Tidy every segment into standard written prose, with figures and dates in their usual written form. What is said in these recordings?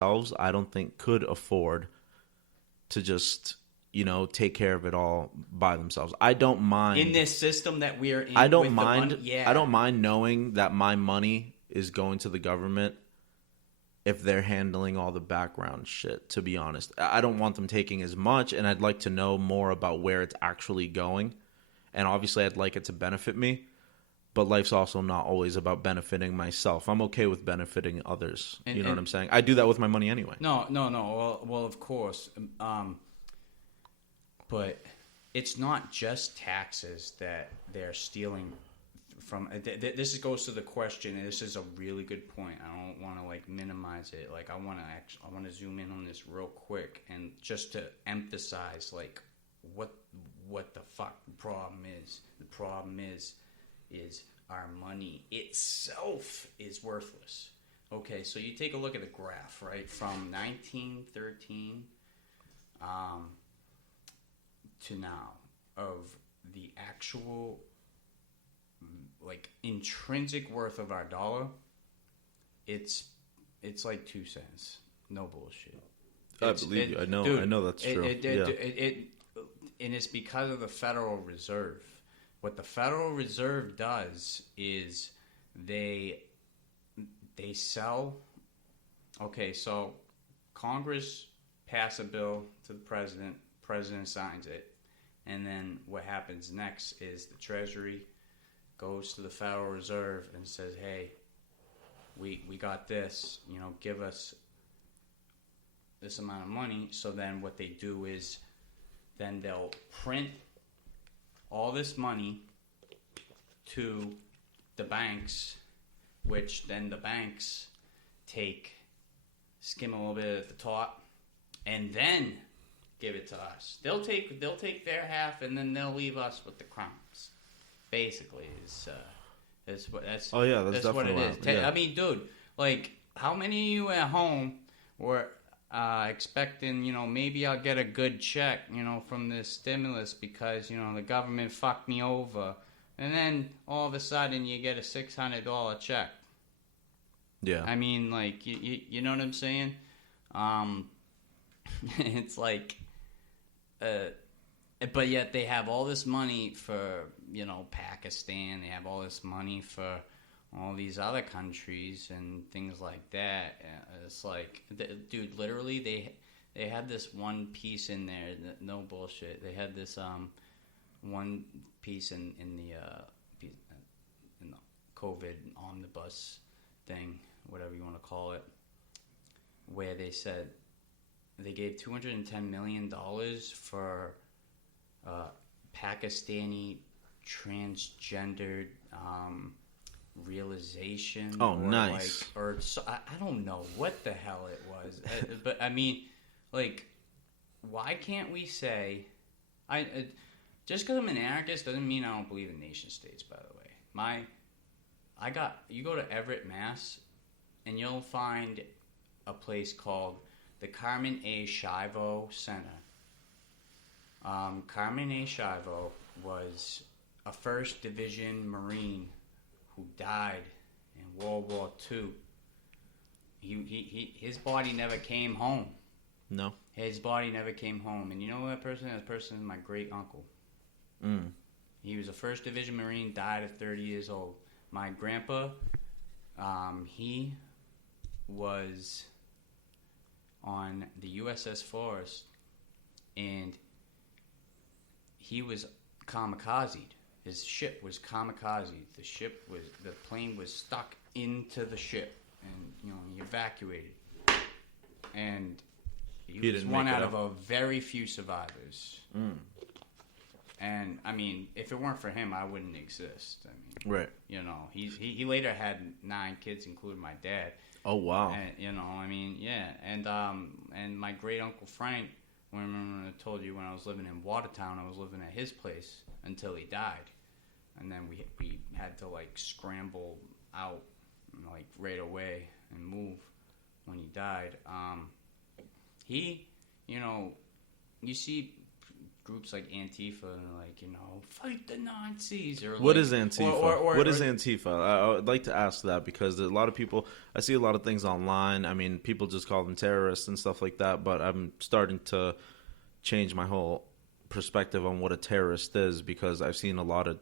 I don't think could afford to just, take care of it all by themselves. I don't mind in this system that we are in. I don't with mind the money, yeah. I don't mind knowing that my money is going to the government if they're handling all the background shit, to be honest. I don't want them taking as much, and I'd like to know more about where it's actually going. And obviously I'd like it to benefit me, but life's also not always about benefiting myself. I'm okay with benefiting others. You know what I'm saying? I do that with my money anyway. No. Well, of course. But it's not just taxes that they're stealing from. This goes to the question, and this is a really good point. I don't want to minimize it. I want to zoom in on this real quick, and just to emphasize what the fuck the problem is. The problem is our money itself is worthless. Okay, so you take a look at the graph, right, from 1913 to now of the actual intrinsic worth of our dollar. It's like 2 cents. No bullshit. I believe you. I know that's true. And it's because of the Federal Reserve. What the Federal Reserve does is they sell. Okay, so Congress pass a bill to the president. President signs it, and then what happens next is the Treasury goes to the Federal Reserve and says, "Hey, we got this. Give us this amount of money." So then what they do is then they'll print all this money to the banks, which then the banks skim a little bit at the top, and then give it to us. They'll take their half, and then they'll leave us with the crumbs. Basically, that's what it is. Yeah. I mean, dude, how many of you at home were expecting, maybe I'll get a good check, from this stimulus because, the government fucked me over. And then all of a sudden you get a $600 check. Yeah. I mean, you know what I'm saying? It's but yet they have all this money for, Pakistan. They have all this money for all these other countries and things like that. It's dude, literally they had this one piece in there. No bullshit. They had this one piece in the COVID omnibus thing, whatever you want to call it, where they said they gave $210 million for Pakistani transgendered realization. Oh, nice. I don't know what the hell it was. But I mean, why can't we say just because I'm an anarchist doesn't mean I don't believe in nation states, by the way. You go to Everett, Mass, and you'll find a place called the Carmen A. Shivo Center. Carmen A. Shivo was a 1st Division Marine who died in World War II. His body never came home. No. His body never came home. And you know who that person is? That person is my great uncle. He was a 1st Division Marine, died at 30 years old. My grandpa, he was on the USS Forest, and he was kamikazed. His ship was kamikaze. The plane was stuck into the ship, and he evacuated. And he was one out of a very few survivors. And I mean, if it weren't for him, I wouldn't exist. I mean, right. He later had 9 kids, including my dad. Oh wow. And, I mean, yeah. And my great uncle Frank, when I told you when I was living in Watertown, I was living at his place until he died, and then we had to scramble out right away and move when he died. He, you see groups like Antifa and like, you know, fight the Nazis or What like, is Antifa? What is Antifa? I would like to ask that because a lot of people, I see a lot of things online. I mean, people just call them terrorists and stuff like that, but I'm starting to change my whole perspective on what a terrorist is because I've seen a lot of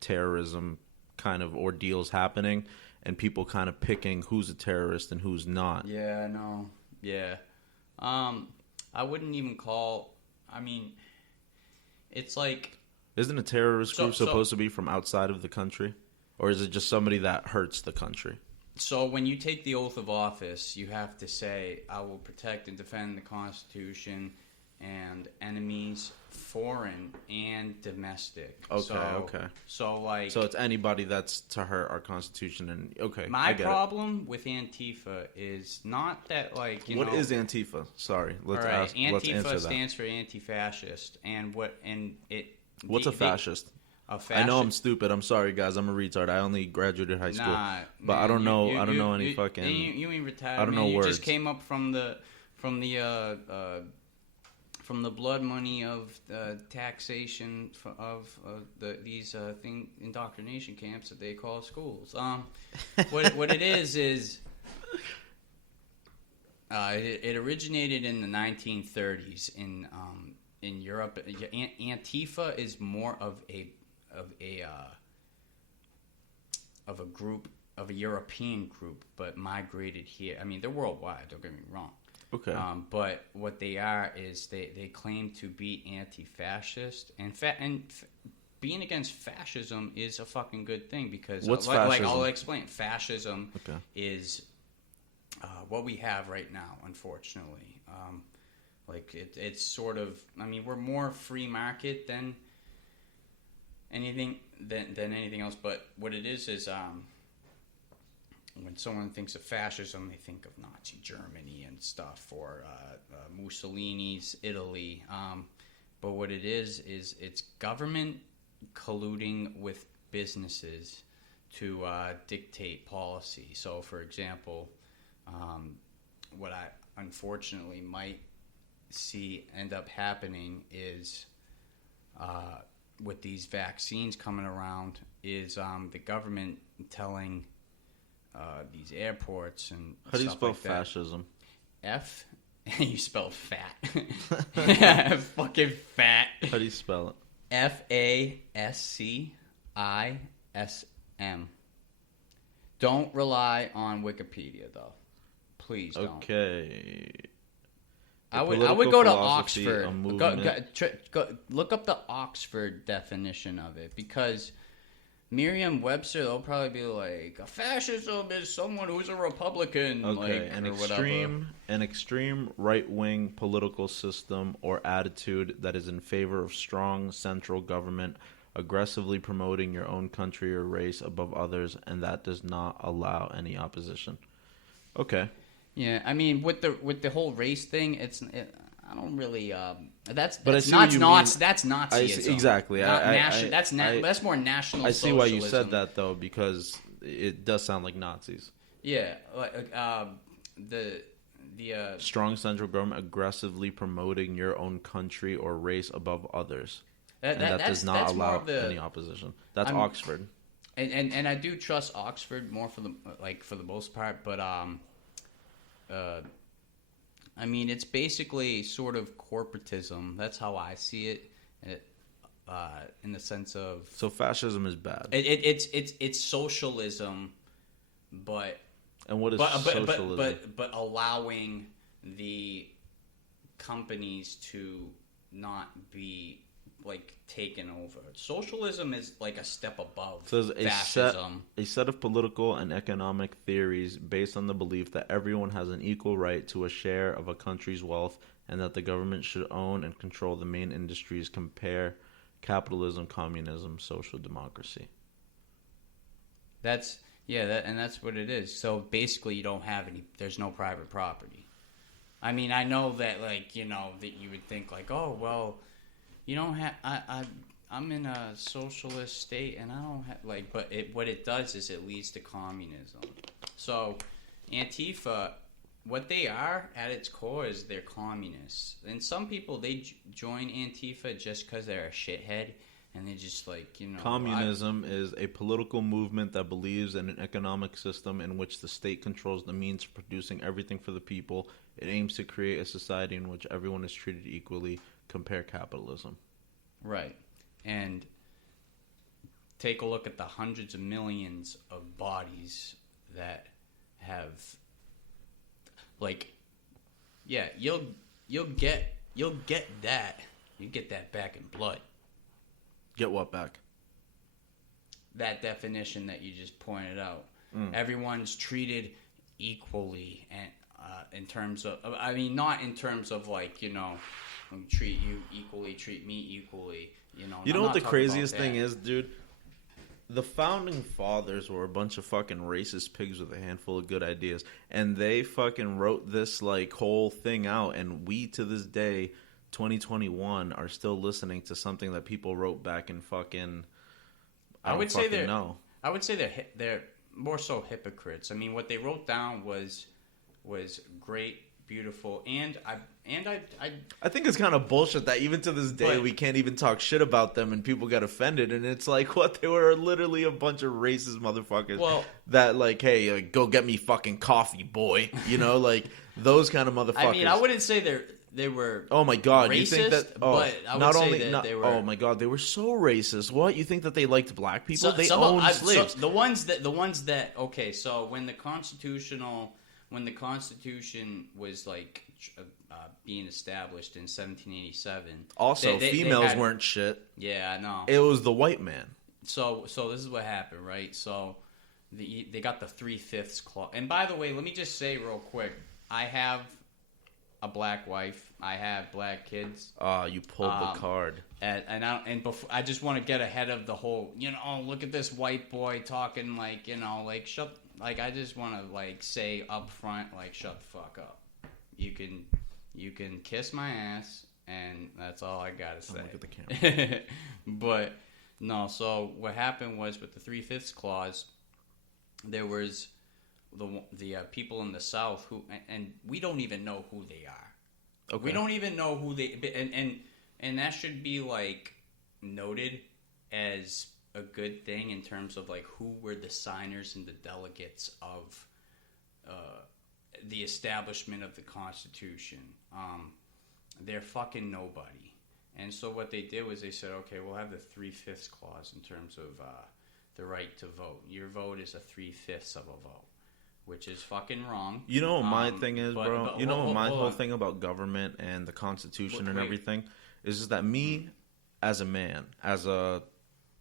terrorism kind of ordeals happening and people kind of picking who's a terrorist and who's not. Yeah, I know. Yeah. I wouldn't even call, I mean, it's like... Isn't a terrorist group supposed to be from outside of the country? Or is it just somebody that hurts the country? So when you take the oath of office, you have to say, I will protect and defend the Constitution and enemies, foreign and domestic. Okay. So like... So it's anybody that's to hurt our Constitution and... Okay, my problem with Antifa is not that, like, you know... What is Antifa? Sorry, let's answer Antifa that. stands for anti-fascist, What's a fascist? A fascist? I know I'm stupid. I'm sorry, guys. I'm a retard. I only graduated high school, but man, I don't know. I don't know any fucking. You ain't retired. I don't know words. You just came up from the blood money of taxation of these indoctrination camps that they call schools. What it is it originated in the 1930s in Europe. Antifa is more of a group, of a European group, but migrated here. I mean, they're worldwide. Don't get me wrong. Okay. But what they are is they claim to be anti-fascist, and being against fascism is a fucking good thing because what's fascism? Like I'll explain. Fascism is what we have right now, unfortunately. Like it's sort of. I mean, we're more free market than anything else. But what it is when someone thinks of fascism, they think of Nazi Germany and stuff, or Mussolini's Italy. But what it is it's government colluding with businesses to dictate policy. So, for example, what I unfortunately might see end up happening is with these vaccines coming around is the government telling these airports and how do you spell like fascism? F. You spell fat. Fucking fat. How do you spell it? FASCISM. Don't rely on Wikipedia though. Please don't. Okay. I would go to Oxford. Go look up the Oxford definition of it because Merriam-Webster, they'll probably be like, a fascism is someone who's a Republican, okay, like, an extreme right-wing political system or attitude that is in favor of strong central government, aggressively promoting your own country or race above others, and that does not allow any opposition. Okay. Yeah, I mean, with the whole race thing, I don't really. That's Nazism. Exactly. That's more national. I see why you said that though, because it does sound like Nazis. Yeah, the strong central government aggressively promoting your own country or race above others, that does not allow any opposition. That's Oxford. And I do trust Oxford more for the most part, but I mean, it's basically sort of corporatism. That's how I see it, in the sense of. So fascism is bad. It's socialism, but. And what is socialism? But allowing the companies to not be like taken over. Socialism is like a step above fascism. A set of political and economic theories based on the belief that everyone has an equal right to a share of a country's wealth and that the government should own and control the main industries. Compare capitalism, communism, social democracy. That's what it is. So basically you don't have there's no private property. I mean, I know that, like, you know, that you would think like, oh, well, you don't have. I'm in a socialist state, and I don't have what it does is it leads to communism. So, Antifa, what they are at its core is they're communists. And some people, they join Antifa just because they're a shithead. And they just like, Communism is a political movement that believes in an economic system in which the state controls the means of producing everything for the people. It aims to create a society in which everyone is treated equally. Compare capitalism. Right. And take a look at the hundreds of millions of bodies that have, like, yeah, you'll get that. You get that back in blood. Get what back? That definition that you just pointed out. Everyone's treated equally, and in terms of, I mean, not in terms of like, treat you equally, treat me equally. You know what the craziest thing is, dude? The founding fathers were a bunch of fucking racist pigs with a handful of good ideas, and they fucking wrote this like whole thing out, and we to this day, 2021, are still listening to something that people wrote back in fucking. I would say they're more so hypocrites. I mean, what they wrote down was great, beautiful, and I think it's kind of bullshit that even to this day we can't even talk shit about them and people get offended, and it's like, what, they were literally a bunch of racist motherfuckers that like, hey, go get me fucking coffee, boy, like those kind of motherfuckers. I mean, I wouldn't say they were. Oh my god! Racist, you think that? Oh, but I would say that they were. Oh my god, they were so racist. What, you think that they liked black people? They owned slaves. The ones that. Okay, so when the Constitution was like being established in 1787, also females weren't shit. Yeah, I know. It was the white man. So this is what happened, right? So they got the 3/5 clause. And by the way, let me just say real quick, I have a black wife. I have black kids. You pulled the card. And before, I just want to get ahead of the whole, look at this white boy talking like, shut. Like, I just want to like say up front, like, shut the fuck up. You can kiss my ass, and that's all I gotta say. Look at the camera. But no. So what happened was with the 3/5 clause, there was the people in the South who, and we don't even know who they are. Okay. We don't even know who they, and that should be like noted as a good thing in terms of like who were the signers and the delegates of the establishment of the Constitution. They're fucking nobody. And so what they did was they said, okay, we'll have the 3/5 clause in terms of the right to vote. Your vote is a 3/5 of a vote, which is fucking wrong. You know what my thing is, bro? You know what my whole thing about government and the Constitution and everything is just that me, as a man, as a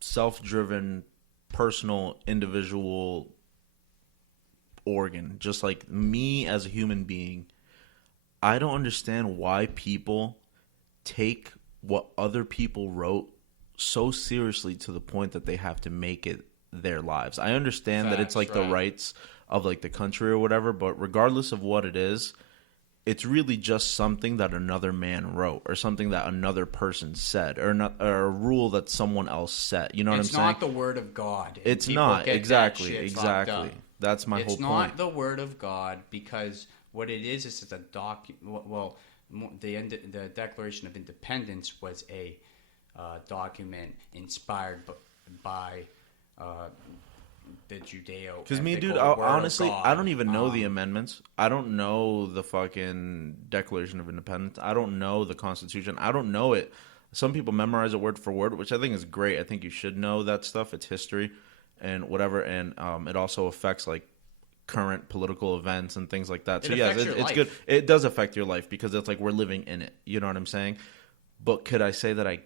self-driven, personal, individual organ, just like me as a human being, I don't understand why people take what other people wrote so seriously to the point that they have to make it their lives. I understand that it's like the rights of like the country or whatever, but regardless of what it is, it's really just something that another man wrote or something that another person said or a rule that someone else set. You know what I'm saying? It's not the word of God. It's not. Exactly. That's my whole point. It's not the word of God, because what it is it's a document. Well, the Declaration of Independence was a document inspired by the Judeo. Because me, dude, honestly, I don't even know the amendments. I don't know the fucking Declaration of Independence. I don't know the Constitution. I don't know it. Some people memorize it word for word, which I think is great. I think you should know that stuff. It's history and whatever, and it also affects like current political events and things like that. So yeah, it's good. It does affect your life because it's like we're living in it. You know what I'm saying? But could I say that I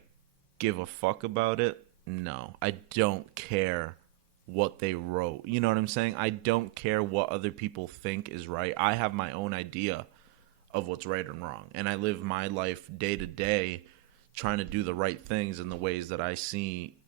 give a fuck about it? No, I don't care what they wrote. You know what I'm saying? I don't care what other people think is right. I have my own idea of what's right and wrong, and I live my life day to day trying to do the right things in the ways that I see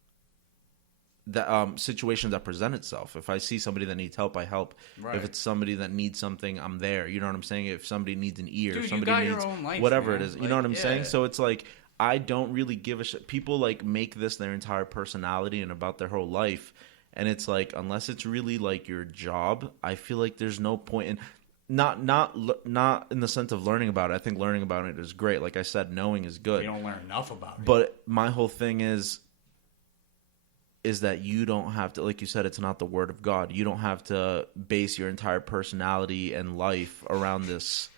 the situations that present itself. If I see somebody that needs help, I help. Right. If it's somebody that needs something, I'm there. You know what I'm saying? If somebody needs an ear, dude, somebody needs life, whatever man. It is. You know what I'm saying? So it's like I don't really give a shit. People like make this their entire personality and about their whole life. And it's like, unless it's really like your job, I feel like there's no point in. not in the sense of learning about it. I think learning about it is great. Like I said, knowing is good. We don't learn enough about it. But my whole thing is that you don't have to, like you said, it's not the word of God. You don't have to base your entire personality and life around this